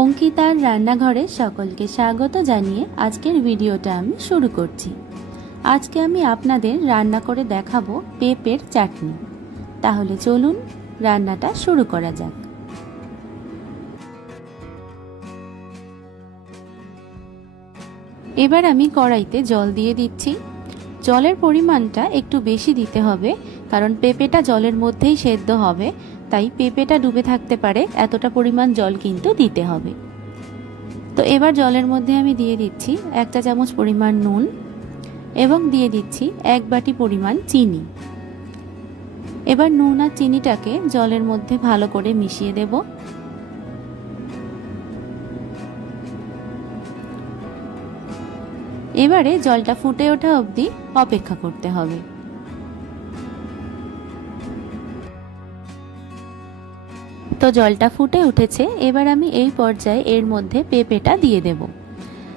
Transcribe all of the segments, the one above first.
অঙ্কিতার রান্নাঘরে সকলকে স্বাগত জানিয়ে আজকের ভিডিওটা আমি শুরু করছি। আজকে আমি আপনাদের রান্না করে দেখাবো পেঁপের চাটনি। তাহলে চলুন রান্নাটা শুরু করা যাক। এবার আমি কড়াইতে জল দিয়ে দিচ্ছি। জলের পরিমাণটা একটু বেশি দিতে হবে, কারণ পেঁপেটা জলের মধ্যেই সেদ্ধ হবে। তাই পেঁপেটা ডুবে থাকতে পারে, এতটা পরিমাণ জল কিন্তু দিতে হবে। তো এবার জলের মধ্যে আমি দিয়ে দিচ্ছি এক চা চামচ পরিমাণ নুন এবং দিয়ে দিচ্ছি এক বাটি পরিমাণ চিনি। এবার নুন আর চিনিটাকে জলের মধ্যে ভালো করে মিশিয়ে দেব। এবারে জলটা ফুটে ওঠা অবধি অপেক্ষা করতে হবে। তো জলটা ফুটে উঠেছে, এবার আমি এই পর্যায়ে এর মধ্যে পেঁপেটা দিয়ে দেব।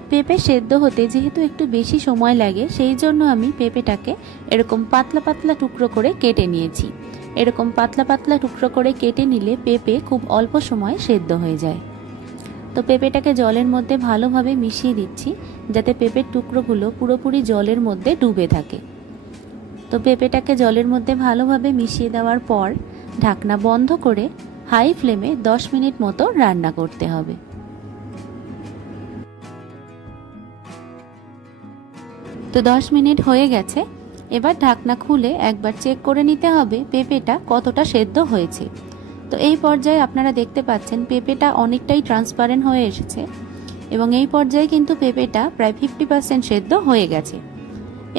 পেঁপে সেদ্ধ হতে যেহেতু একটু বেশি সময় লাগে, সেই জন্য আমি পেঁপেটাকে এরকম পাতলা পাতলা টুকরো করে কেটে নিয়েছি। এরকম পাতলা পাতলা টুকরো করে কেটে নিলে পেঁপে খুব অল্প সময় সেদ্ধ হয়ে যায়। তো পেঁপেটাকে জলের মধ্যে ভালোভাবে মিশিয়ে দিচ্ছি, যাতে পেঁপের টুকরোগুলো পুরোপুরি জলের মধ্যে ডুবে থাকে। তো পেঁপেটাকে জলের মধ্যে ভালোভাবে মিশিয়ে দেওয়ার পর ঢাকনা বন্ধ করে হাই ফ্লেমে 10 মিনিট মতো রান্না করতে হবে। তো 10 মিনিট হয়ে গেছে। এবার ঢাকনা খুলে একবার চেক করে নিতে হবে পেঁপেটা কতটা সেদ্ধ হয়েছে। তো এই পর্যায়ে আপনারা দেখতে পাচ্ছেন পেঁপেটা অনেকটাই ট্রান্সপারেন্ট হয়ে এসেছে এবং এই পর্যায়ে কিন্তু পেঁপেটা প্রায় ফিফটি পার্সেন্ট সেদ্ধ হয়ে গেছে।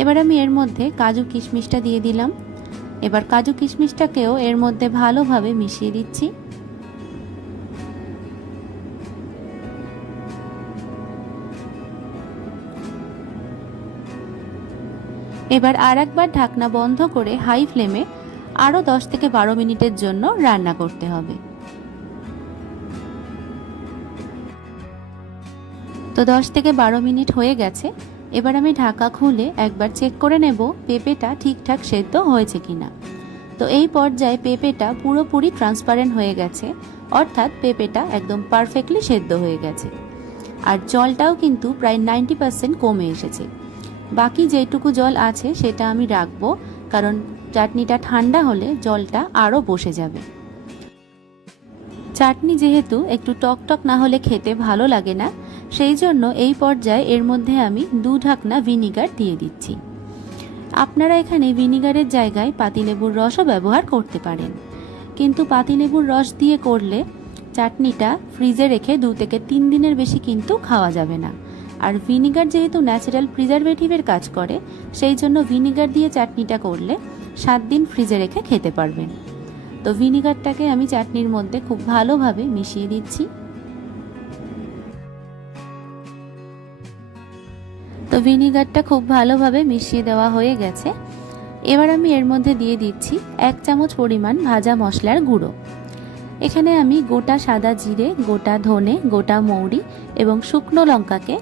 এবার আমি এর মধ্যে কাজু কিশমিশটা দিয়ে দিলাম। এবার কাজু কিশমিশটাকেও এর মধ্যে ভালোভাবে মিশিয়ে দিচ্ছি। এবার আর একবার ঢাকনা বন্ধ করে হাই ফ্লেমে আরও দশ থেকে বারো মিনিটের জন্য রান্না করতে হবে। তো দশ থেকে বারো মিনিট হয়ে গেছে। এবার আমি ঢাকা খুলে একবার চেক করে নেব পেঁপেটা ঠিকঠাক সেদ্ধ হয়েছে কিনা। তো এই পর্যায়ে পেঁপেটা পুরোপুরি ট্রান্সপারেন্ট হয়ে গেছে, অর্থাৎ পেঁপেটা একদম পারফেক্টলি সেদ্ধ হয়ে গেছে। আর জলটাও কিন্তু প্রায় নাইনটি পার্সেন্ট কমে এসেছে। বাকি যেটুকু জল আছে সেটা আমি রাখব, কারণ চাটনিটা ঠান্ডা হলে জলটা আরও বসে যাবে। চাটনি যেহেতু একটু টক টক না হলে খেতে ভালো লাগে না সেই জন্য এই পর্যায়ে এর মধ্যে আমি দু ঢাকনা ভিনিগার দিয়ে দিচ্ছি। আপনারা এখানে ভিনিগারের জায়গায় পাতিলেবুর রসও ব্যবহার করতে পারেন। কিন্তু পাতিলেবুর রস দিয়ে করলে চাটনিটা ফ্রিজে রেখে দু থেকে তিন দিনের বেশি কিন্তু খাওয়া যাবে না। আর ভিনিগার যেহেতু ন্যাচারাল প্রিজারভেটিভের কাজ করে, সেই জন্য ভিনিগার দিয়ে চাটনিটা করলে সাত দিন ফ্রিজে রেখে খেতে পারবেন। তো ভিনিগারটাকে আমি চাটনির মধ্যে খুব ভালোভাবে মিশিয়ে দিচ্ছি। তো ভিনিগারটা খুব ভালোভাবে মিশিয়ে দেওয়া হয়ে গেছে। এবার আমি এর মধ্যে দিয়ে দিচ্ছি এক চামচ পরিমাণ ভাজা মশলার গুঁড়ো। এখানে আমি গোটা সাদা জিরে, গোটা ধনে, গোটা মৌরি এবং শুকনো লঙ্কাকে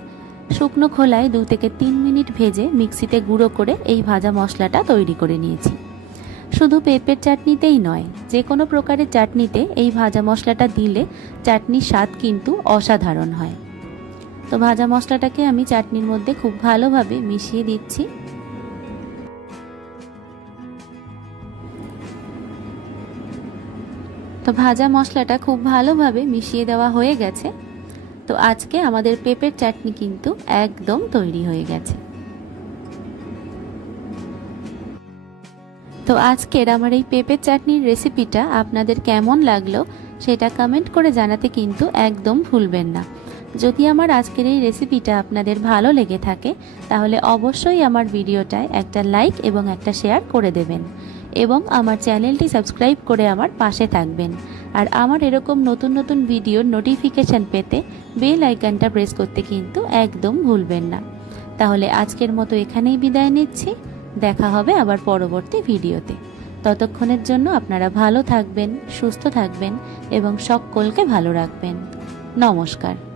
শুকনো খোলায় দু থেকে তিন মিনিট ভেজে মিক্সিতে গুঁড়ো করে এই ভাজা মশলাটা তৈরি করে নিয়েছি। শুধু পেঁপের চাটনিতেই নয়, যে কোনো প্রকারের চাটনিতে এই ভাজা মশলাটা দিলে চাটনির স্বাদ কিন্তু অসাধারণ হয়। তো ভাজা মশলাটাকে আমি চাটনির মধ্যে খুব ভালোভাবে মিশিয়ে দিচ্ছি। তো ভাজা মশলাটা খুব ভালোভাবে মিশিয়ে দেওয়া হয়ে গেছে। তো আজকে আমাদের পেঁপের চাটনি কিন্তু একদম তৈরি হয়ে গেছে। তো আজকের আমার এই পেঁপের চাটনির রেসিপিটা আপনাদের কেমন লাগল সেটা কমেন্ট করে জানাতে কিন্তু একদম ভুলবেন না। যদি আমার আজকের এই রেসিপিটা আপনাদের ভালো লেগে থাকে, তাহলে অবশ্যই আমার ভিডিওটায় একটা লাইক এবং একটা শেয়ার করে দেবেন। এবং আমার চ্যানেলটি সাবস্ক্রাইব করে আমার পাশে থাকবেন। আর আমার এরকম নতুন নতুন ভিডিওর নোটিফিকেশান পেতে বেল আইকনটা প্রেস করতে কিন্তু একদম ভুলবেন না। তাহলে আজকের মতো এখানেই বিদায় নিচ্ছি। দেখা হবে আবার পরবর্তী ভিডিওতে। ততক্ষণের জন্য আপনারা ভালো থাকবেন, সুস্থ থাকবেন এবং সকলকে ভালো রাখবেন। নমস্কার।